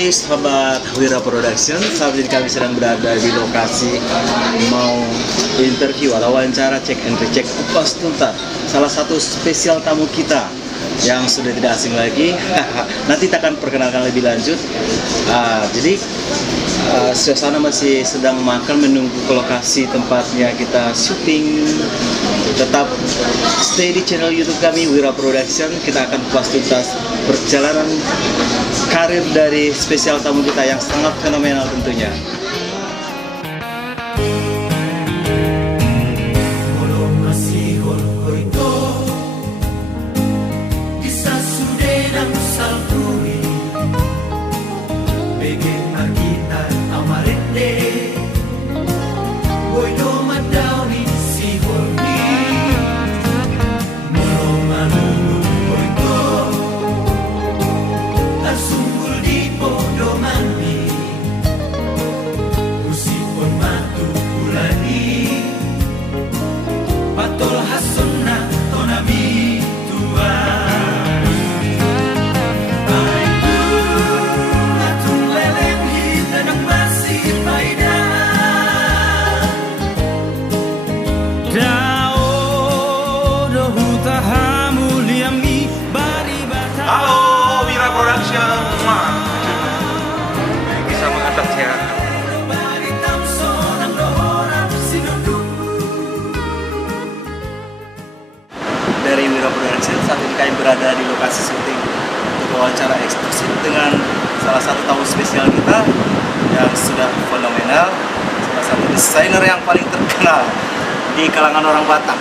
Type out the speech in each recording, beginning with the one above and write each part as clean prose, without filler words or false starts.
Hai sahabat Wira Production, saat ini kami sedang berada di lokasi mau interview atau wawancara cek and recheck kupas tuntas salah satu spesial tamu kita yang sudah tidak asing lagi. Nanti kita akan perkenalkan lebih lanjut. Suasana masih sedang makan, menunggu ke lokasi tempatnya kita syuting. Tetap stay di channel YouTube kami Wira Production. Kita akan kupas tuntas perjalanan karir dari spesial tamu kita yang sangat fenomenal tentunya. Halo Wira Production, bisa mengatap saya. Dari Wira Production, saat ini kami berada di lokasi syuting untuk wawancara eksklusif dengan salah satu tamu spesial kita yang sudah fenomenal, salah satu desainer yang paling terkenal di kalangan orang Batak.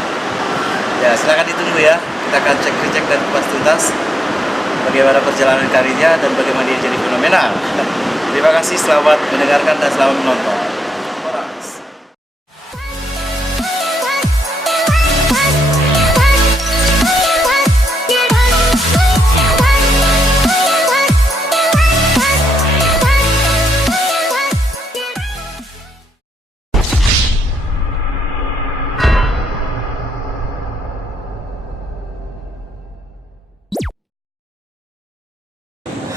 Ya, silakan ditunggu ya. Kita akan cek dan kupas tuntas bagaimana perjalanan karirnya dan bagaimana dia jadi fenomenal. Terima kasih, selamat mendengarkan dan selamat menonton.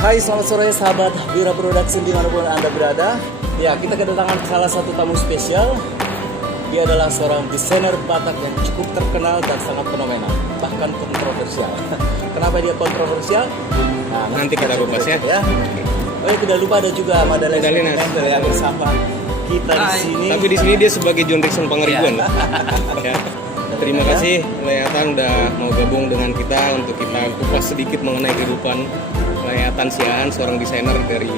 Hai, selamat sore sahabat Wira Production dimanapun Anda berada. Ya, kita kedatangan salah satu tamu spesial. Dia adalah seorang desainer Batak yang cukup terkenal dan sangat fenomenal, bahkan kontroversial. Kenapa dia kontroversial? Nah, Nanti kita kupas ya. Oh, tidak lupa ada juga Madalena yang bersama kita di sini. Tapi di sini dia sebagai John Rickson Pangaribuan. Ya. Terima kasih Layatan udah mau gabung dengan kita untuk kita kupas sedikit mengenai kehidupan Layatan Siahaan, seorang desainer dari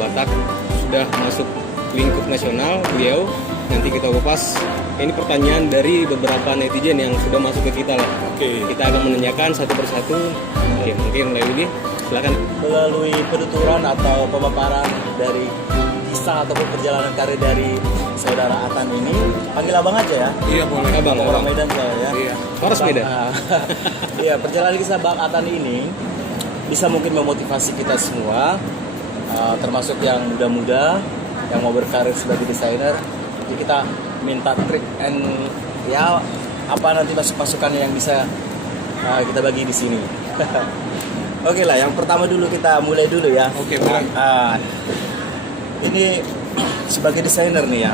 Batak, sudah masuk lingkup nasional. Beliau nanti kita kupas. Ini pertanyaan dari beberapa netizen yang sudah masuk ke kita lah. Oke. Kita akan menanyakan satu persatu. Oke, mungkin lebih silakan. Melalui penuturan atau pemaparan dari kisah ataupun perjalanan karir dari saudara Atan ini, panggil abang aja ya. Iya, boleh. Abang. Orang Medan soalnya ya. Iya. Harus Medan. Iya, perjalanan kisah Bang Atan ini bisa mungkin memotivasi kita semua, termasuk yang muda-muda yang mau berkarir sebagai desainer. Jadi kita minta trik and ya apa nanti masukan yang bisa kita bagi di sini. Oke lah, yang pertama dulu kita mulai dulu ya. Oke, mulai. Ini sebagai desainer nih ya.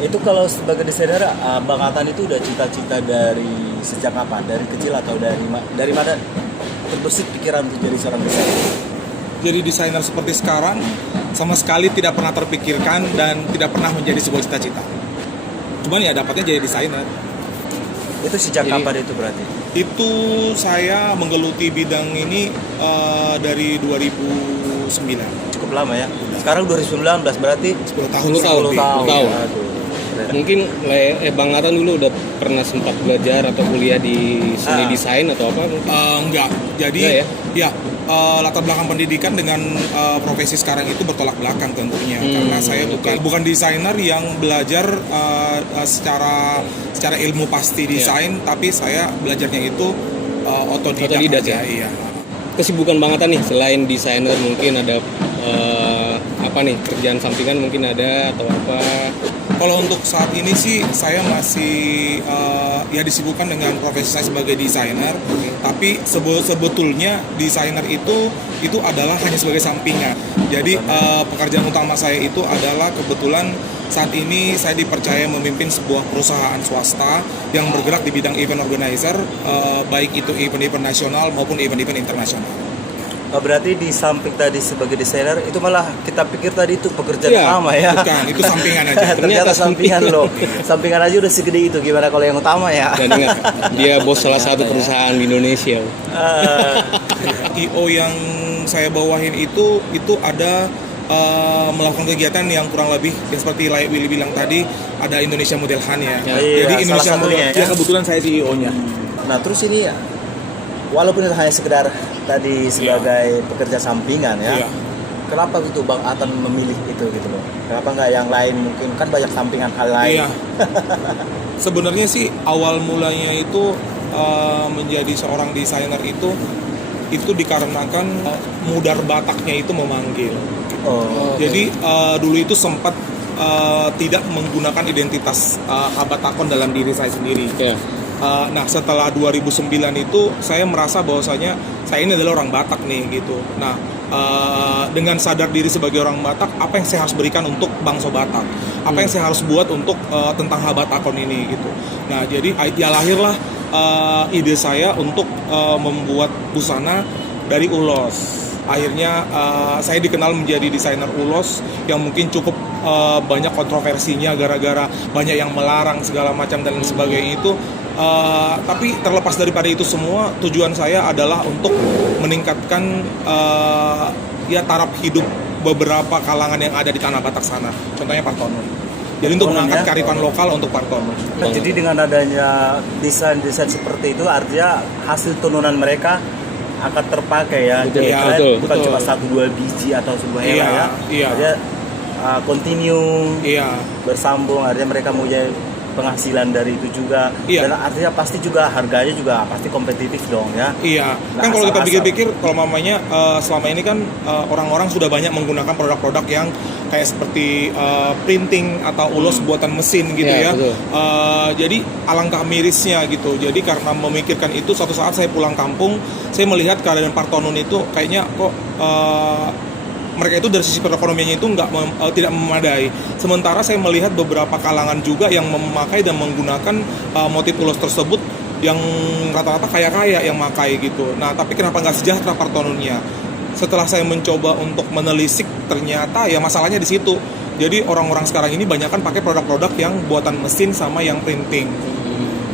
Itu kalau sebagai desainer, Bang Atan itu udah cita-cita dari sejak kapan? Dari kecil atau dari mana terbesit pikiran untuk jadi seorang desainer? Jadi desainer seperti sekarang sama sekali tidak pernah terpikirkan dan tidak pernah menjadi sebuah cita-cita. Cuman ya dapatnya jadi desainer. Itu sejak kapan itu berarti? Itu saya menggeluti bidang ini dari 2009. Cukup lama ya. Sekarang 2019 berarti 10 tahun. 10 tahun. Aduh. Mungkin Bang Atan dulu udah pernah sempat belajar atau kuliah di seni desain atau apa? Enggak. Jadi ya latar belakang pendidikan dengan profesi sekarang itu bertolak belakang tentunya. Karena saya bukan desainer yang belajar secara ilmu pasti desain, tapi saya belajarnya itu otodidak Otodidak aja. ya? Iya. Kesibukan Bang Atan nih selain desainer, mungkin ada apa nih kerjaan sampingan mungkin ada atau apa? Kalau untuk saat ini sih saya masih ya disibukkan dengan profesi saya sebagai desainer. Tapi sebetulnya desainer itu adalah hanya sebagai sampingan. Jadi pekerjaan utama saya itu adalah kebetulan saat ini saya dipercaya memimpin sebuah perusahaan swasta yang bergerak di bidang event organizer, baik itu event-event nasional maupun event-event internasional. Berarti di samping tadi sebagai desainer itu malah kita pikir tadi itu pekerjaan Iya, utama ya. Bukan, itu sampingan aja. Ternyata sampingan loh. Sampingan aja udah segede itu. Gimana kalau yang utama ya? Dan ingat, dia bos salah satu perusahaan di Indonesia. IO yang saya bawahin itu ada melakukan kegiatan yang kurang lebih ya seperti like Willy bilang tadi, ada Indonesia Model Hunt ya. Iya, Jadi salah Indonesia Model satunya, ya ya. kebetulan saya CEO-nya. Nah terus ini ya, walaupun itu hanya sekedar tadi sebagai pekerja sampingan ya, Iya. kenapa gitu Bang Atan memilih itu gitu loh? Kenapa nggak yang lain, mungkin kan banyak sampingan hal lain. Iya. Sebenarnya sih awal mulanya itu menjadi seorang desainer itu dikarenakan mudar Bataknya itu memanggil. Oh, Jadi dulu itu sempat tidak menggunakan identitas Habatakon dalam diri saya sendiri. Ya. Nah setelah 2009 itu saya merasa bahwasanya saya ini adalah orang Batak nih gitu. Nah dengan sadar diri sebagai orang Batak, apa yang saya harus berikan untuk bangsa Batak? Apa yang saya harus buat untuk tentang Habatakon ini gitu. Nah jadi ya lahirlah ide saya untuk membuat busana dari ulos. Akhirnya saya dikenal menjadi desainer ulos yang mungkin cukup banyak kontroversinya gara-gara banyak yang melarang segala macam dan sebagainya itu. Tapi terlepas daripada itu semua, tujuan saya adalah untuk meningkatkan ya taraf hidup beberapa kalangan yang ada di tanah Batak sana. Contohnya Partonon. Jadi untuk mengangkat kearifan lokal untuk Partonon. Nah, jadi dengan adanya desain-desain seperti itu, artinya hasil turunan mereka akan terpakai ya. Betul, Jadi ya, kalian betul, bukan betul. cuma 1-2 biji atau sebuah Iya, era ya. iya. Artinya continue Iya. bersambung, artinya mereka punya penghasilan dari itu juga. Iya. Dan artinya pasti juga harganya juga pasti kompetitif dong ya. Iya, Nah, kan kalau kita asal-asal. pikir-pikir, kalau mamanya selama ini kan orang-orang sudah banyak menggunakan produk-produk yang kayak seperti printing atau ulos buatan mesin gitu Iya, ya. betul. Jadi alangkah mirisnya gitu. Jadi karena memikirkan itu, suatu saat saya pulang kampung, saya melihat keadaan Partonon itu kayaknya kok mereka itu dari sisi perekonomiannya itu tidak memadai. Sementara saya melihat beberapa kalangan juga yang memakai dan menggunakan motif ulos tersebut yang rata-rata kaya-kaya yang makai gitu. Nah, tapi kenapa nggak sejahtera Partononnya? Setelah saya mencoba untuk menelisik, ternyata ya masalahnya di situ. Jadi orang-orang sekarang ini banyak kan pakai produk-produk yang buatan mesin sama yang printing.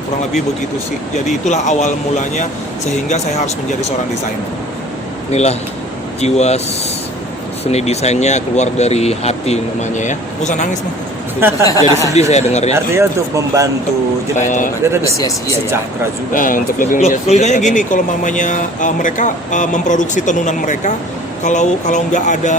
Kurang lebih begitu sih. Jadi itulah awal mulanya sehingga saya harus menjadi seorang desainer. Inilah jiwa seni desainnya keluar dari hati namanya ya. Nggak usah nangis mah. Jadi sedih saya dengarnya. Artinya untuk membantu dia lebih sia-sia ya. sejahtera juga. Nah, untuk lebih Loh, menjadi- logikanya gini, kalau mamanya mereka memproduksi tenunan mereka, kalau nggak ada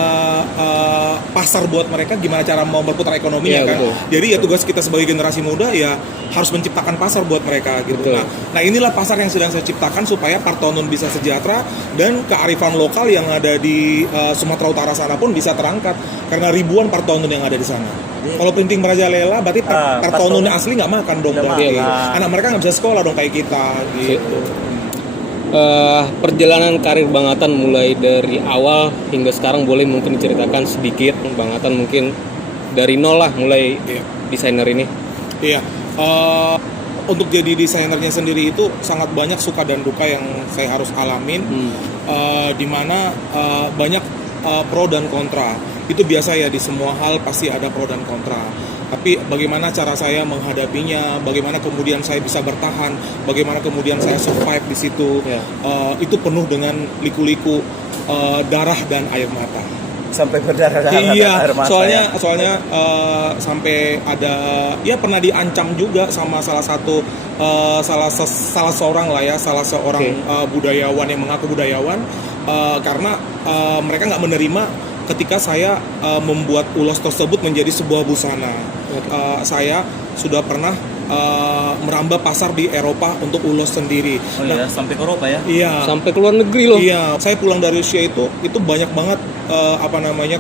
pasar buat mereka, gimana cara mau berputar ekonomi Iya, ya kan? betul. Jadi ya tugas kita sebagai generasi muda ya harus menciptakan pasar buat mereka gitu. Betul. Nah inilah pasar yang sedang saya ciptakan supaya Partonon bisa sejahtera dan kearifan lokal yang ada di Sumatera Utara sana pun bisa terangkat karena ribuan Partonon yang ada di sana. Kalau printing merajalela berarti Partonon asli nggak makan dong. Nggak berarti. makan. Anak mereka nggak bisa sekolah dong kayak kita gitu. Perjalanan karir Bang Atan mulai dari awal hingga sekarang boleh mungkin diceritakan sedikit Bang Atan mungkin dari nol lah mulai Iya. desainer ini. Iya, untuk jadi desainernya sendiri itu sangat banyak suka dan duka yang saya harus alamin, dimana banyak pro dan kontra. Itu biasa ya, di semua hal pasti ada pro dan kontra. Tapi bagaimana cara saya menghadapinya, bagaimana kemudian saya bisa bertahan, bagaimana kemudian saya survive di situ, Ya. itu penuh dengan liku-liku darah dan air mata. Sampai berdarah-darah Iya, air mata soalnya sampai ada ya pernah diancam juga sama salah seorang budayawan yang mengaku budayawan karena mereka nggak menerima ketika saya membuat ulos tersebut menjadi sebuah busana. Saya sudah pernah merambah pasar di Eropa untuk ulos sendiri. Oh iya, sampai ke Eropa ya? Iya. Sampai ke luar negeri loh. Iya, saya pulang dari Rusia itu banyak banget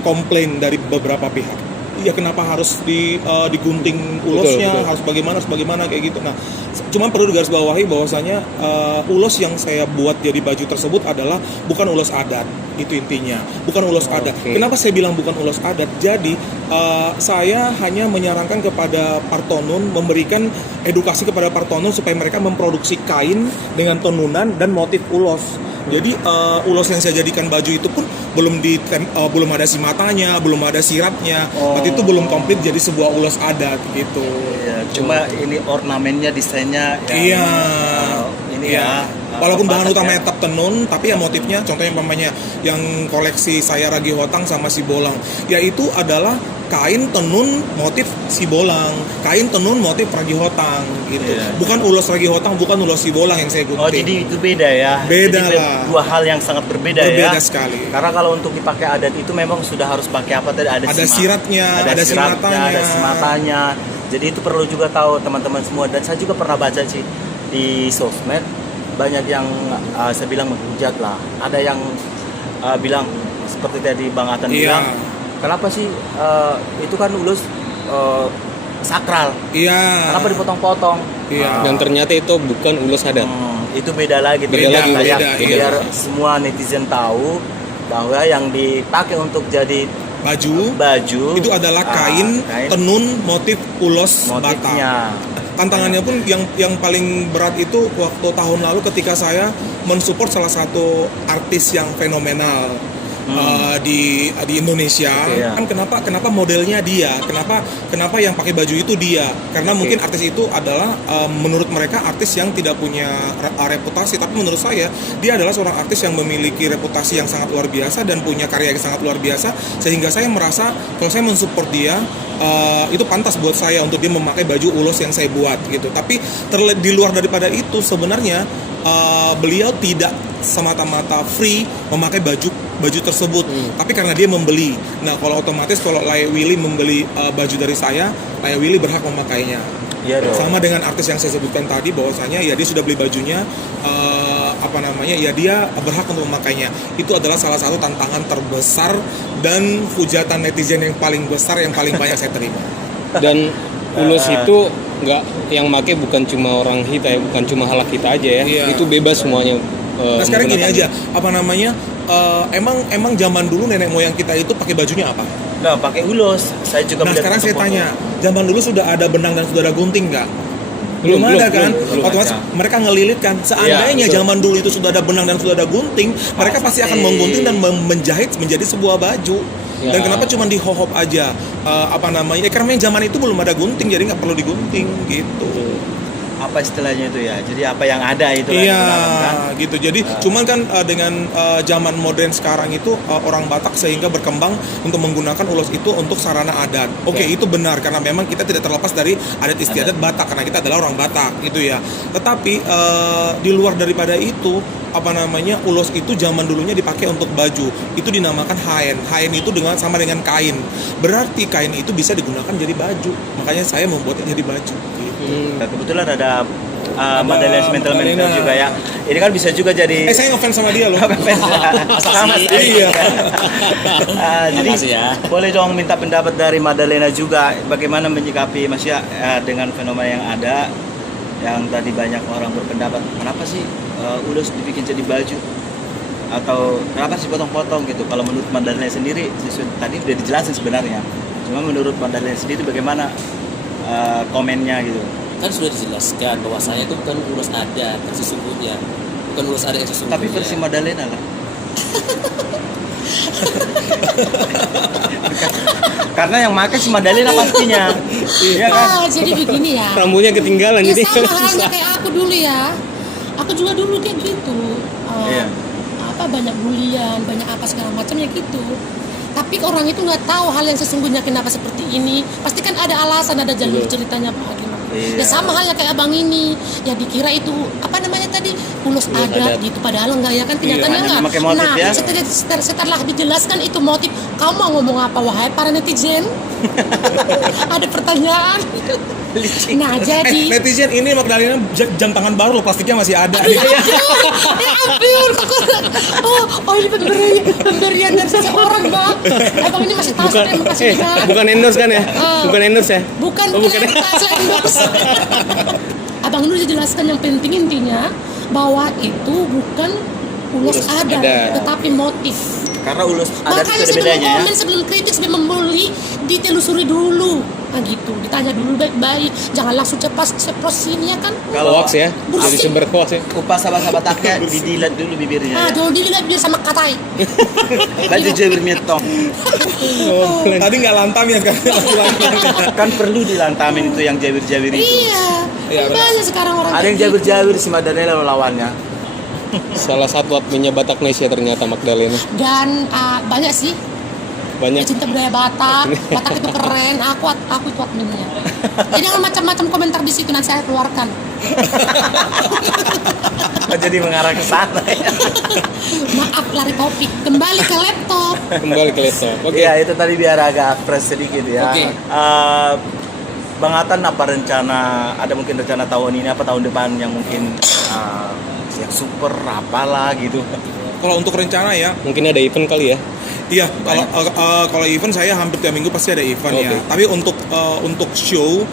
komplain dari beberapa pihak. Ya kenapa harus digunting ulosnya, Betul. harus bagaimana kayak gitu. Nah, cuman perlu digarisbawahi bahwasanya ulos yang saya buat jadi baju tersebut adalah bukan ulos adat, itu intinya, bukan ulos adat. Oke. Kenapa saya bilang bukan ulos adat? Jadi saya hanya menyarankan kepada Partonun, memberikan edukasi kepada Partonun supaya mereka memproduksi kain dengan tenunan dan motif ulos. Jadi ulos yang saya jadikan baju itu pun belum ada simatanya, belum ada sirapnya. Waktu itu belum komplit jadi sebuah ulos adat gitu. Iya, cuma ini ornamennya, desainnya Iya. Ini Iya. ya. Walaupun bahan batak utamanya ya. tetap tenun, tapi ya motifnya, contohnya umpamanya yang koleksi saya Ragi Hotang sama Sibolang, yaitu adalah kain tenun motif Sibolang, kain tenun motif Ragi Hotang gitu. Iya. Bukan ulos Ragi Hotang, bukan ulos Sibolang yang saya gunting. Oh, jadi itu beda ya? Beda Jadi lah. dua hal yang sangat berbeda, Berbeda ya? sekali. Karena kalau untuk dipakai adat itu memang sudah harus pakai apa tadi? Ada siratnya, ada simatanya. ada simatanya. Jadi itu perlu juga tahu teman-teman semua. Dan saya juga pernah baca sih di sosmed, banyak yang saya bilang menghujat lah. Ada yang bilang seperti tadi Bang Atan Iya. bilang, kenapa sih itu kan ulus sakral? Iya. Kenapa dipotong-potong? Iya. Dan ternyata itu bukan ulos adat. Itu beda lagi. Beda lagi, Kayak beda, iya. biar semua netizen tahu bahwa yang dipakai untuk jadi baju itu adalah kain tenun motif ulos Batak. motifnya. Tantangannya pun yang paling berat itu waktu tahun lalu ketika saya mensupport salah satu artis yang fenomenal di Indonesia. Iya. Kan kenapa modelnya dia, kenapa yang pakai baju itu dia, karena mungkin artis itu adalah menurut mereka artis yang tidak punya reputasi, tapi menurut saya dia adalah seorang artis yang memiliki reputasi yang sangat luar biasa dan punya karya yang sangat luar biasa, sehingga saya merasa kalau saya mensupport dia itu pantas buat saya untuk dia memakai baju ulos yang saya buat gitu. Tapi di luar daripada itu sebenarnya beliau tidak semata-mata free memakai baju tersebut, tapi karena dia membeli. Nah, kalau otomatis kalau Laya Willy membeli baju dari saya, Laya Willy berhak memakainya. Iya dong. Sama dengan artis yang saya sebutkan tadi, bahwasanya ya dia sudah beli bajunya, ya dia berhak untuk memakainya. Itu adalah salah satu tantangan terbesar dan hujatan netizen yang paling besar, yang paling banyak saya terima. Dan ulos itu yang make bukan cuma orang kita ya, bukan cuma halak kita aja ya. Iya. Itu bebas semuanya. Nah sekarang gini menggunakan. aja, emang zaman dulu nenek moyang kita itu pakai bajunya apa? Nah, pakai ulos. Saya juga Nah melihat sekarang saya foto. tanya, zaman dulu sudah ada benang dan sudah ada gunting nggak? Belum ada kan? Otomatis ada. mereka ngelilit kan. Seandainya Iya, zaman dulu itu sudah ada benang dan sudah ada gunting, mereka pasti akan menggunting dan menjahit menjadi sebuah baju. Ya. Dan kenapa cuma dihohop aja? Karena zaman itu belum ada gunting, jadi nggak perlu digunting gitu. Apa istilahnya itu ya? Jadi apa yang ada itu lah Iya, yang digunakan, kan? gitu. Jadi cuman kan dengan zaman modern sekarang itu orang Batak sehingga berkembang untuk menggunakan ulos itu untuk sarana adat. Oke, itu benar karena memang kita tidak terlepas dari adat istiadat Batak karena kita adalah orang Batak gitu ya. Tetapi di luar daripada itu ulos itu zaman dulunya dipakai untuk baju. Itu dinamakan haen. Haen itu sama dengan kain. Berarti kain itu bisa digunakan jadi baju. Makanya saya membuatnya jadi baju. Nah, kebetulan ada Madalinas mental Madalena. juga ya. Ini kan bisa juga jadi Saya ngefans sama dia loh. sama Iya. jadi Makasih ya. boleh dong minta pendapat dari Madalena juga bagaimana menyikapi dengan fenomena yang ada, yang tadi banyak orang berpendapat kenapa sih ulos dibikin jadi baju atau kenapa sih potong-potong gitu. Kalau menurut Madalena sendiri tadi udah dijelasin sebenarnya, cuma menurut Madalena sendiri bagaimana komennya gitu. Kan sudah dijelaskan bahwasanya itu bukan ulos adat yang sesungguhnya, bukan ulos adat yang sesungguhnya. Tapi versi Madalena lah. Karena yang make si Madalena pastinya. Iya kan? Jadi begini ya. Rambutnya ketinggalan Ya jadi. sama halnya kayak aku dulu ya. Aku juga dulu kayak gitu. Iya. Banyak bulian, banyak apa segala macamnya gitu. Tapi orang itu nggak tahu hal yang sesungguhnya kenapa seperti ini. Pasti kan ada alasan, ada jalur ceritanya Pak. Gimana? Iya. Ya sama halnya kayak abang ini, ya dikira itu apa namanya tadi ulos adat gitu, padahal enggak ya kan kenyataannya Hanya enggak. memakai motif Nah, ya. setelah dijelaskan itu motif, kamu mau ngomong apa wahai para netizen? Ada pertanyaan. Nah, jadi Netizen ini Magdalena jam tangan baru loh, plastiknya masih ada. ya ampun, oh ini pemberian dari seseorang, Bang. Abang ini masih tahu, terima kasih Bang. Bukan endorse kan ya? Bukan endorse ya? Bukan, Oh, bukan. saya endorse. Abang Nur jelaskan yang penting intinya bahwa itu bukan ulos adat, tetapi motif. Karena ulus adat Makanya itu ada sebelum bedanya ya. komen, sebelum kritik, sebelum membuli, ditelusuri dulu. Nah gitu, ditanya dulu baik-baik. Jangan langsung ceplos sini ya kan. Kalau Hoax ya? Jadi sumber hoax ya? kupas sama Bataknya didilat dulu bibirnya. Ah, Ya. jangan dilihat biar sama katai. Baju jabir mietong. Tadi nggak lantam ya sekarang. Kan perlu dilantamin itu yang jabir-jabir itu. Iya, Iya, benar. banyak sekarang orang Ada yang kayak gitu. jabir-jabir si Magdalena lawannya. Salah satu adminnya Bataknesia ternyata Magdalena. Dan banyak sih Banyak. cinta budaya Batak. Batak itu keren. Aku itu adminnya. Jadi jangan macam-macam komentar di situ nanti saya keluarkan. Jadi mengarah ke sana ya. Maaf lari topik. Kembali ke laptop. Kembali ke laptop. Oke. Iya, itu tadi biar agak fresh sedikit ya. Oke. Bang Atan apa rencana, ada mungkin rencana tahun ini apa tahun depan yang mungkin yang super apalah gitu. Kalau untuk rencana ya, Mungkin ada event kali ya? iya kalau event saya hampir tiap minggu pasti ada event ya. Oke. Tapi untuk show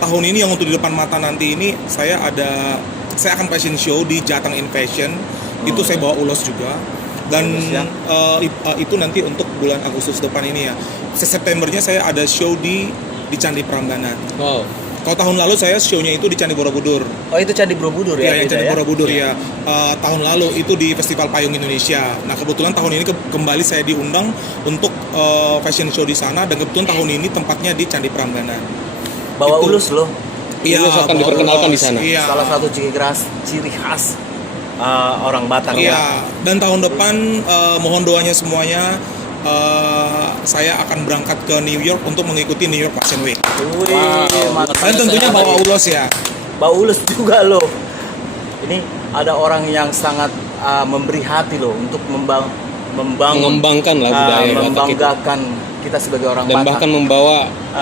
tahun ini yang untuk di depan mata nanti ini saya akan fashion show di Jateng in Fashion. Itu saya bawa ulos juga. Dan Bagus ya. itu nanti untuk bulan Agustus depan ini ya. Septembernya saya ada show di Candi Prambanan. Wow. Kalau tahun lalu saya show-nya itu di Candi Borobudur. Oh, itu Candi Borobudur ya? Iya, yang beda Candi ya? Borobudur ya. Tahun lalu itu di Festival Payung Indonesia. Nah, kebetulan tahun ini kembali saya diundang untuk fashion show di sana, dan kebetulan tahun ini tempatnya di Candi Prambanan. Bawa Itu- ulus loh. Ulus akan bawa diperkenalkan ulus. di sana. Iya. Salah satu ciri khas orang Batak ya. Iya. Dan tahun depan mohon doanya semuanya, saya akan berangkat ke New York untuk mengikuti New York Fashion Week. Wih, mantap. Dan tentunya bawa ulos ya. Bawa ulus juga loh. Ini ada orang yang sangat memberi hati loh untuk membangun, Mengembangkan lah budaya Batak itu. membanggakan kita sebagai orang Dan Batak. bahkan membawa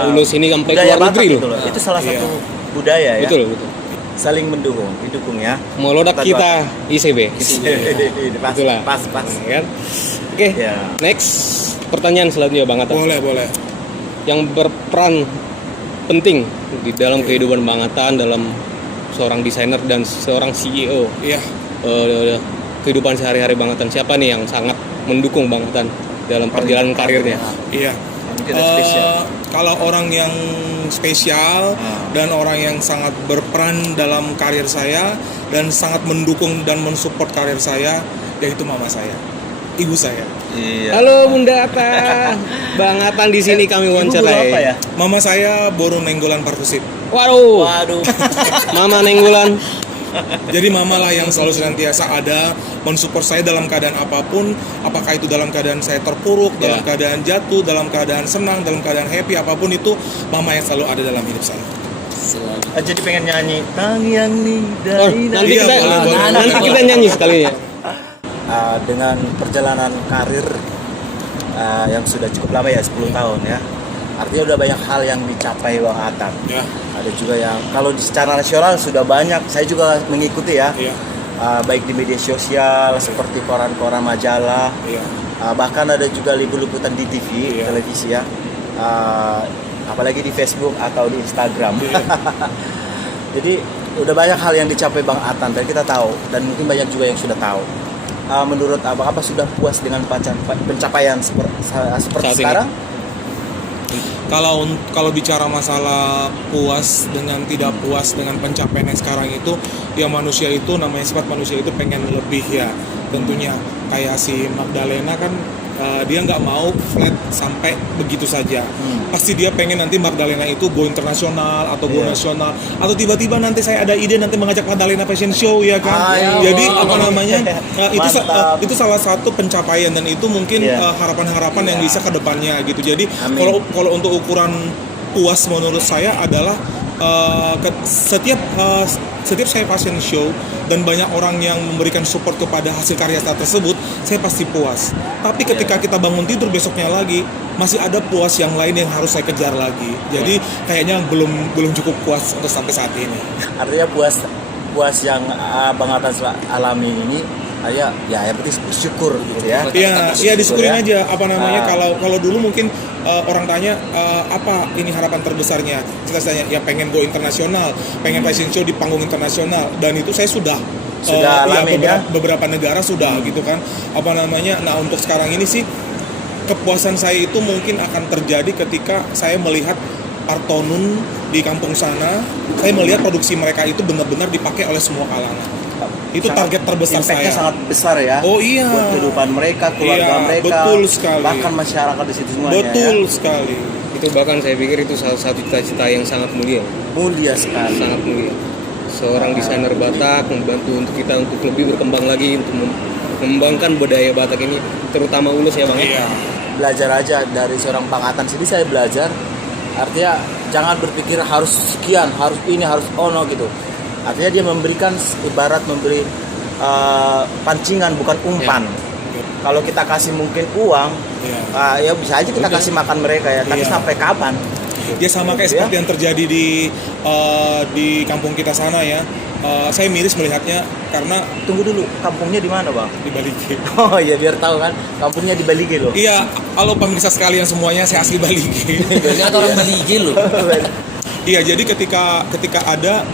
ulus ini sampai ke budaya luar Batak negeri gitu loh. loh. Itu salah Iya. satu budaya ya. Betul, betul. Saling didukung ya. Melodak kita ICB. pas, Itulah. pas. Ya kan? Oke, Ya. next pertanyaan selanjutnya Bang Atta. Boleh. Yang berperan penting di dalam kehidupan Bang Atan, dalam seorang desainer dan seorang CEO, Iya. kehidupan sehari-hari Bang Atan, siapa nih yang sangat mendukung Bang Atan dalam perjalanan karirnya? Iya. Mungkin ada spesial. Kalau orang yang spesial dan orang yang sangat berperan dalam karir saya dan sangat mendukung dan mensupport karir saya, yaitu mama saya, ibu saya. Iya. Halo Bunda Atta, Bang Atan di sini kami Ibu guru wawancarai. apa ya? Mama saya Boru Nenggolan Parkusip. Waduh, Waduh. Mama Nenggolan. Jadi mama lah yang selalu senantiasa ada mensupport saya dalam keadaan apapun, apakah itu dalam keadaan saya terpuruk, dalam keadaan jatuh, dalam keadaan senang, dalam keadaan happy, apapun itu mama yang selalu ada dalam hidup saya. Jadi pengen nyanyi Tangiang nih Oh, dari nanti Iya, kita boleh. nanti kita nyanyi sekalinya. dengan perjalanan karir yang sudah cukup lama ya, 10 tahun ya. Artinya udah banyak hal yang dicapai Bang Atan. Ya, Ada juga yang kalau secara nasional sudah banyak, saya juga mengikuti ya. iya, Baik di media sosial seperti koran-koran majalah, iya. bahkan ada juga liputan di TV, Iya. televisi ya. Apalagi di Facebook atau di Instagram. Jadi udah banyak hal yang dicapai Bang Atan dan kita tahu, dan mungkin banyak juga yang sudah tahu. Menurut Abang, apa sudah puas dengan pencapaian seperti Saat ini. sekarang? Kalau bicara masalah puas dengan tidak puas dengan pencapaian yang sekarang itu, ya manusia itu namanya sifat manusia itu pengen lebih ya. Tentunya kayak si Magdalena kan dia nggak mau flat sampai begitu saja. Pasti dia pengen nanti Magdalena itu go internasional atau go Iya. nasional, atau tiba-tiba nanti saya ada ide nanti mengajak Magdalena fashion show ya kan. Ayo. Jadi apa namanya Mantap. itu salah satu pencapaian, dan itu mungkin Iya. harapan-harapan yang Iya. bisa ke depannya gitu. Jadi Amin. kalau untuk ukuran puas menurut saya adalah setiap saya fashion show dan banyak orang yang memberikan support kepada hasil karya tersebut, saya pasti puas. Tapi ketika kita bangun tidur besoknya lagi, masih ada puas yang lain yang harus saya kejar lagi. Jadi kayaknya belum cukup puas untuk sampai saat ini. Artinya puas yang Bang Atan alami ini, ya yang penting bersyukur gitu ya. Iya, disyukurin ya. aja. Apa namanya? Kalau dulu mungkin orang tanya apa ini harapan terbesarnya? Kita tanya, ya pengen go internasional, pengen fashion show di panggung internasional, dan itu saya sudah alamin, beberapa negara sudah gitu kan. Apa namanya? Nah, untuk sekarang ini sih kepuasan saya itu mungkin akan terjadi ketika saya melihat Partonun di kampung sana. Saya melihat produksi mereka itu benar-benar dipakai oleh semua kalangan. Itu target terbesar Impact-nya saya. sangat besar ya. Oh iya. Buat kehidupan mereka, keluarga mereka. Betul sekali. Bahkan masyarakat di situ semuanya. Betul ya. sekali. Itu bahkan saya pikir itu salah satu cita-cita yang sangat mulia. Mulia sekali. Sangat mulia. Seorang desainer Batak membantu untuk kita untuk lebih berkembang lagi, untuk mengembangkan budaya Batak ini, terutama Ulus ya Bang. Iya. Belajar aja dari seorang Bang Atan sini, saya belajar. Artinya jangan berpikir harus sekian, harus ini, harus ono gitu. Artinya dia memberikan, ibarat memberi pancingan bukan umpan. Kalau kita kasih mungkin uang, ya bisa aja kita kasih makan mereka ya. Tapi sampai kapan? Ya sama kayak seperti yang terjadi di kampung kita sana ya. Saya miris melihatnya karena Tunggu dulu, kampungnya di mana Bang? di Balige. Oh iya, biar tahu kan, kampungnya di Balige loh. Iya, kalau pemirsa sekalian semuanya saya asli Balige. Ternyata orang Balige loh. Iya, jadi ketika ada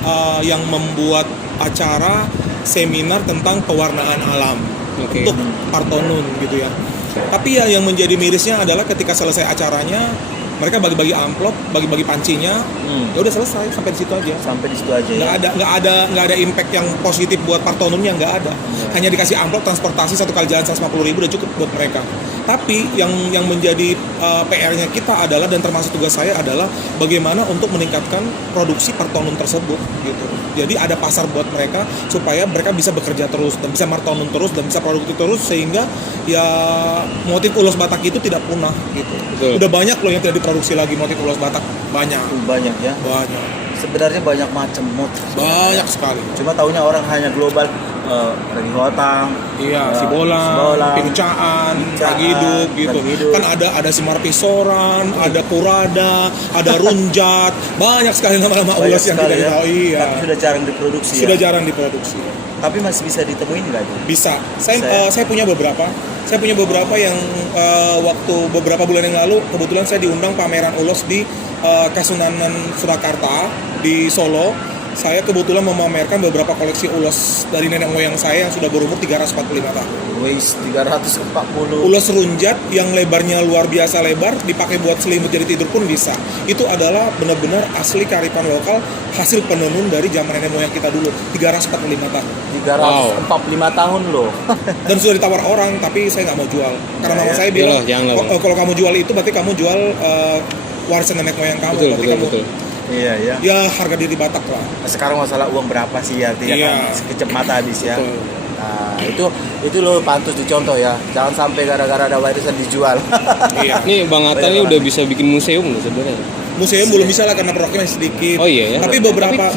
yang membuat acara seminar tentang pewarnaan alam untuk Partonun gitu ya. Tapi ya yang menjadi mirisnya adalah ketika selesai acaranya mereka bagi-bagi amplop, bagi-bagi pancinya, ya udah selesai sampai di situ aja. Sampai di situ aja ya. Nggak ada impact yang positif buat Partonunnya, nggak ada. Hanya dikasih amplop transportasi 1 kali jalan 150.000 udah cukup buat mereka. Tapi yang menjadi PR-nya kita adalah, dan termasuk tugas saya adalah bagaimana untuk meningkatkan produksi Partonun tersebut gitu. Jadi ada pasar buat mereka supaya mereka bisa bekerja terus dan bisa Partonun terus dan bisa produktif terus, sehingga ya motif ulos Batak itu tidak punah gitu. Betul. Udah banyak loh yang tidak diproduksi lagi motif ulos Batak, banyak Banyak ya. banyak Sebenarnya banyak macam motif. banyak sekali. Cuma taunya orang hanya global, Ragi Hotang, Sibolang, Pincaan, Ragi Hidup gitu. Ragi Hidup. Kan ada Semar Pisoran, ada Purada, ada Runjat, banyak sekali nama-nama Banyak ulos yang kita sekali ya. tahu. Iya. Tapi sudah jarang diproduksi. Sudah ya? jarang diproduksi. Tapi masih bisa ditemuin nggak itu? Bisa. Saya punya beberapa. Saya punya beberapa yang waktu beberapa bulan yang lalu kebetulan saya diundang pameran ulos di Kasunanan Surakarta di Solo. Saya kebetulan memamerkan beberapa koleksi ulos dari nenek moyang saya yang sudah berumur 345 tahun. Wis 340. Ulos runjat yang lebarnya luar biasa lebar, dipakai buat selimut jadi tidur pun bisa. Itu adalah benar-benar asli kearifan lokal, hasil penenun dari zaman nenek moyang kita dulu, 345 tahun. 345 tahun loh. Dan sudah ditawar orang, tapi saya nggak mau jual. Karena mama saya bilang, kalau kamu jual itu berarti kamu jual warisan nenek moyang kamu. Betul. Iya ya. Ya harga diri Batak lah. Sekarang masalah uang berapa sih artinya kan sekejap mata habis ya. Betul. Nah, itu lo pantas dicontoh ya. Jangan sampai gara-gara ada warisan dijual. Iya. Nih Bang Atan ini udah bisa bikin museum loh sebenarnya. Museum belum bisa lah karena produknya masih sedikit. Oh iya ya. Tapi beberapa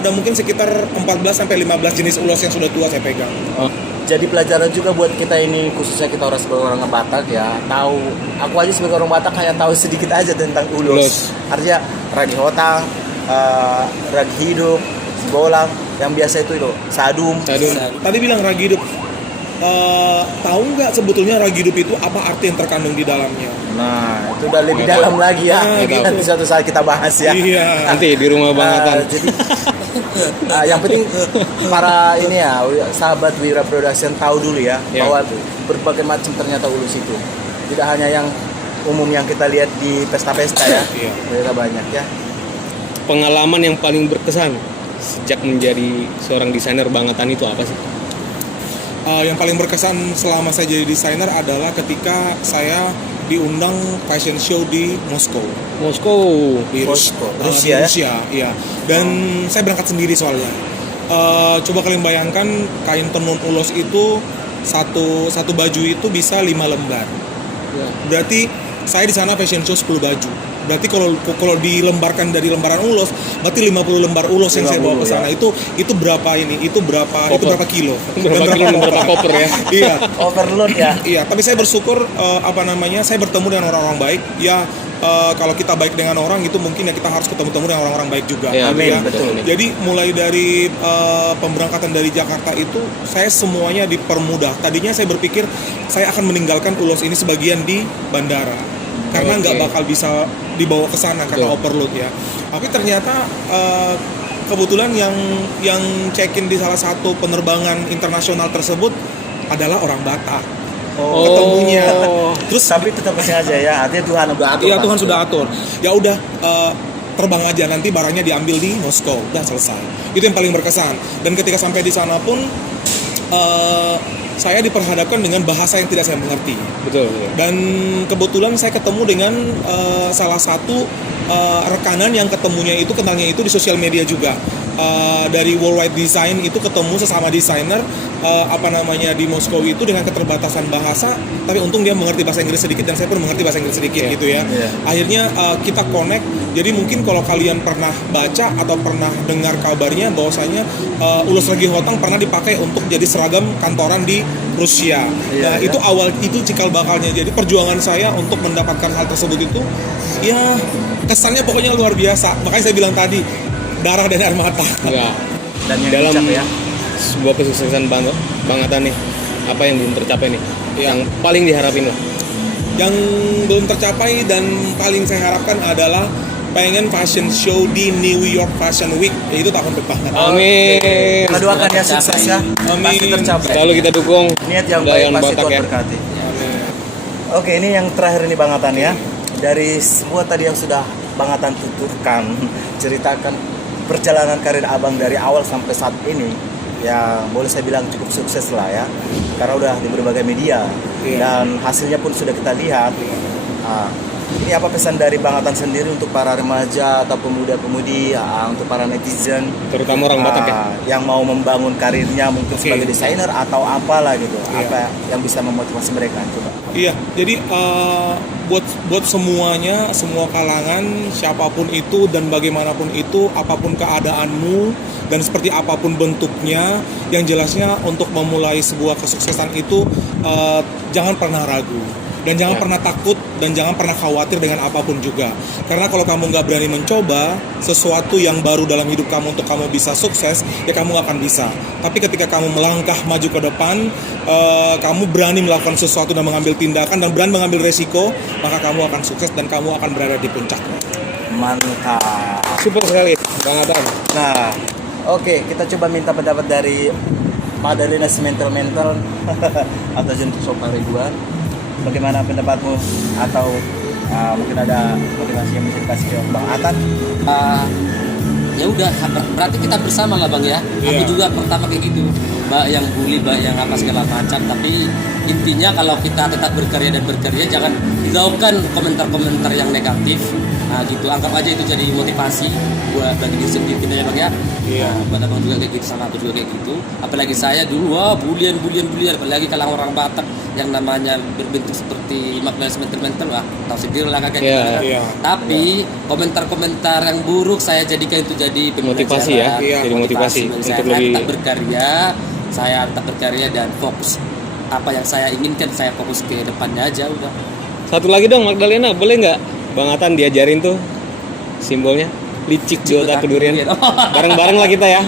ada mungkin sekitar 14 sampai 15 jenis ulos yang sudah tua saya pegang. Oh. Jadi pelajaran juga buat kita ini, khususnya kita sebagai orang Batak ya, tahu. Aku aja sebagai orang Batak hanya tahu sedikit aja tentang ulos. Artinya Ragi Hotang, Ragi Hidup, Sibolang, yang biasa itu loh, Sadum. Tadi bilang Ragi Hidup. Tahu nggak sebetulnya Ragi Hidup itu apa arti yang terkandung di dalamnya? Nah, itu udah lebih dalam lagi ya. Nanti suatu saat kita bahas ya. Iya. Nanti di rumah Bang Atan. Jadi yang penting para ini ya, sahabat Wira Production tahu dulu ya, bahwa berbagai macam ternyata ulus itu. Tidak hanya yang umum yang kita lihat di pesta-pesta ya. Ternyata banyak ya. Pengalaman yang paling berkesan sejak menjadi seorang desainer Bang Atan itu apa sih? Yang paling berkesan selama saya jadi desainer adalah ketika saya diundang fashion show di Moskow. Di Rusia, iya. Dan saya berangkat sendiri soalnya. Coba kalian bayangkan kain tenun ulos itu satu baju itu bisa 5 lembar. Berarti saya di sana fashion show 10 baju. Berarti kalau dilembarkan dari lembaran ulos, berarti 50 lembar ulos yang saya bawa ke sana. ya. Itu berapa ini? Itu berapa kilo? Berapa kilo dan berapa koper ya? Iya. Overload ya. Iya, tapi saya bersyukur saya bertemu dengan orang-orang baik. Ya, kalau kita baik dengan orang itu mungkin ya kita harus ketemu dengan orang-orang baik juga. Ya, amin, Ya. betul. Jadi mulai dari pemberangkatan dari Jakarta itu saya semuanya dipermudah. Tadinya saya berpikir saya akan meninggalkan ulos ini sebagian di bandara karena nggak bakal bisa dibawa ke sana karena overload ya. Tapi ternyata kebetulan yang check-in di salah satu penerbangan internasional tersebut adalah orang Batak. Ketemunya. Terus Tapi tetap sengaja ya, artinya Tuhan udah atur. iya Pak. Tuhan sudah atur. Ya udah terbang aja, nanti barangnya diambil di Moskow, udah selesai. Itu yang paling berkesan. Dan ketika sampai di sana pun saya diperhadapkan dengan bahasa yang tidak saya mengerti. Betul. Dan kebetulan saya ketemu dengan salah satu rekanan yang ketemunya itu kenalnya itu di sosial media juga. Dari Worldwide Design itu ketemu sesama desainer di Moskow itu dengan keterbatasan bahasa, tapi untung dia mengerti bahasa Inggris sedikit dan saya pun mengerti bahasa Inggris sedikit gitu ya. Akhirnya kita connect. Jadi mungkin kalau kalian pernah baca atau pernah dengar kabarnya bahwasanya ulos regi hotang pernah dipakai untuk jadi seragam kantoran di Rusia. Nah, itu awal itu cikal bakalnya. Jadi perjuangan saya untuk mendapatkan hal tersebut itu ya kesannya pokoknya luar biasa. Makanya saya bilang tadi darah dan air mata. Ya. Dan yang Dalam dicapai ya. sebuah kesuksesan Bang Atan nih, apa yang belum tercapai nih? Yang paling diharapin lah. Yang belum tercapai dan paling saya harapkan adalah pengen fashion show di New York Fashion Week, yaitu tahun depan. Amin. Kita doakan ya sukses ya. Amin. Pasti tercapai. Selalu kita dukung Niat yang baik Dayan pasti Batak Tuhan ya. berkati. Oke, ini yang terakhir nih Bang Atan ya. Dari semua tadi yang sudah Bang Atan tuturkan, ceritakan perjalanan karir Abang dari awal sampai saat ini, ya boleh saya bilang cukup sukses lah ya. Karena udah di berbagai media dan hasilnya pun sudah kita lihat. Ini apa pesan dari Bang Atan sendiri untuk para remaja atau pemuda-pemudi, untuk para netizen, Terutama orang Batak ya. yang mau membangun karirnya mungkin sebagai desainer atau apalah gitu, apa yang bisa memotivasi mereka? Coba. Iya, jadi buat semuanya, semua kalangan, siapapun itu dan bagaimanapun itu, apapun keadaanmu dan seperti apapun bentuknya, yang jelasnya untuk memulai sebuah kesuksesan itu jangan pernah ragu. Dan jangan pernah takut dan jangan pernah khawatir dengan apapun juga. Karena kalau kamu nggak berani mencoba sesuatu yang baru dalam hidup kamu untuk kamu bisa sukses, ya kamu nggak akan bisa. Tapi ketika kamu melangkah maju ke depan, kamu berani melakukan sesuatu dan mengambil tindakan dan berani mengambil resiko, maka kamu akan sukses dan kamu akan berada di puncaknya. Mantap. Super sekali Bang Atan. Nah, oke, kita coba minta pendapat dari Madalena Mental atau Jenderal Sopa Ridwan. Bagaimana pendapatmu atau mungkin ada motivasi yang bisa dikasih ke Bang Atan? Ya udah, berarti kita bersama lah Bang ya. Aku juga pertama kayak gitu, Mbak yang bully, Mbak yang apa segala macam. Tapi intinya kalau kita tetap berkarya jangan hiraukan komentar-komentar yang negatif. Nah gitu, anggap aja itu jadi motivasi buat bagi diri sendiri kita ya Bang ya. Buat Abang juga kayak gitu, sama aku juga kayak gitu. Apalagi saya dulu, bulian. Apalagi kalau orang Batak yang namanya berbentuk seperti Magdalena Mental, wah tahu sendiri lah kakek Tapi komentar-komentar yang buruk saya jadikan itu jadi Motivasi ya, jadi motivasi Dan untuk saya lebih tetap berkarya dan fokus apa yang saya inginkan, saya fokus ke depannya aja udah. Satu lagi dong Magdalena, boleh nggak Bang Atan diajarin tuh simbolnya? Licik di otak durian. Bareng-bareng lah kita ya.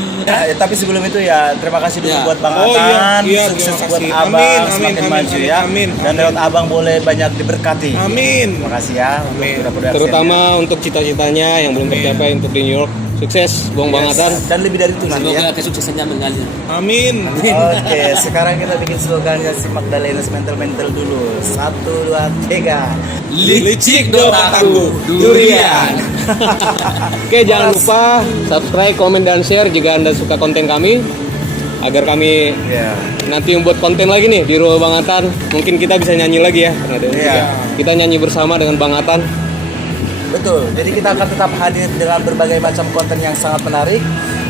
Tapi sebelum itu ya terima kasih dulu Ya. buat Bang Oh, Atan, iya, sukses terima buat kasih. Abang, Amin, semakin amin, maju amin, ya. amin, Dan amin. lewat Abang boleh banyak diberkati. Amin. Terima kasih ya. Amin. Terutama untuk cita-citanya yang belum tercapai untuk di New York. Sukses Bang Atan. Dan lebih dari itu nanti ya. Semoga kesuksesannya mengalir. Amin. Oke, sekarang kita bikin slogannya si Magdalena Mental dulu. 1, 2, 3. Licik do otakku, durian. Oke, jangan lupa subscribe, komen, dan share jika Anda suka konten kami, agar kami Ya. nanti membuat konten lagi nih di Ruang Bang Atan. Mungkin kita bisa nyanyi lagi ya, karena ada Iya. kita nyanyi bersama dengan Bang Atan. Betul. Jadi kita akan tetap hadir dengan berbagai macam konten yang sangat menarik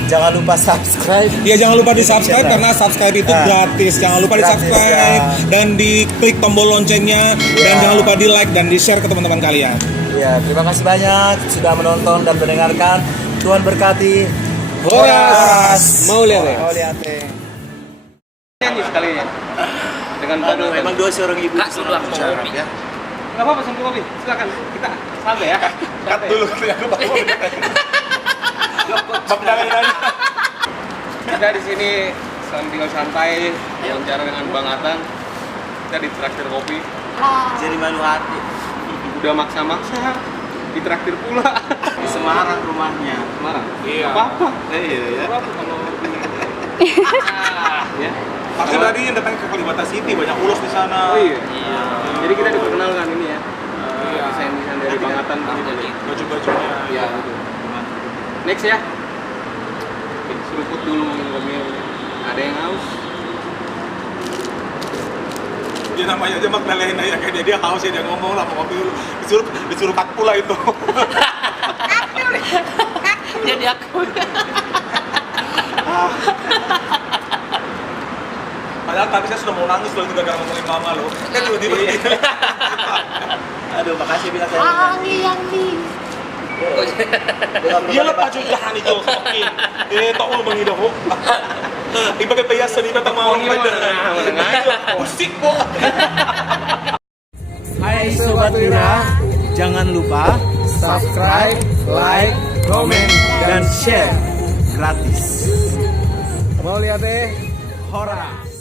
Jangan lupa subscribe. Ya jangan lupa di subscribe karena subscribe itu gratis. Jangan lupa di Gratis, subscribe ya. dan diklik tombol loncengnya dan jangan lupa di like dan di share ke teman-teman kalian. Ya, terima kasih banyak sudah menonton dan mendengarkan. Tuhan berkati. Horas. Mau lihat ya? Mau lihat ya. Nyanyi sekali ya. Dengan Aduh, memang dua seorang ibu. Kak, dulu aku mau kopi. ya. Nggak apa-apa, sambil kopi. Silakan, kita santai ya. Cut dulu ya, aku bawa. Kita di sini sambil santai, wawancara dengan Bang Atan. Kita di traktir kopi. Jadi malu hati. Udah maksa-maksa, di traktir pula. Di Semarang rumahnya. Semarang. Iya. Apa-apa. Iya ya. Apa-apa kalau ya. Pasti tadi yang datang ke Kalibata City banyak ulos di sana. Oh iya. Jadi kita diperkenalkan ini ya. Iya. Desain-desain dari Bang Atan. Baju-bajunya. Iya. Next ya. Oke, seruput dulu ngomel. Ada yang haus? Dia namanya aja Magdalena ya, kayak dia haus ya, dia ngomong lah mau kopi dulu. Disuruh cut pula itu. Jadi aku Padahal tadi saya sudah mau nangis loh itu gara-gara ngomongin mama loh. Kan tiba-tiba gitu. Aduh, makasih bila saya. yang di Dia lepas juga hani itu semakin. Tak mau mengidah ho. Iba kata ya seni kata mau musik kok. Hai Sobat Wira, jangan lupa subscribe, like, komen, dan share gratis. Mau lihat deh. Horas.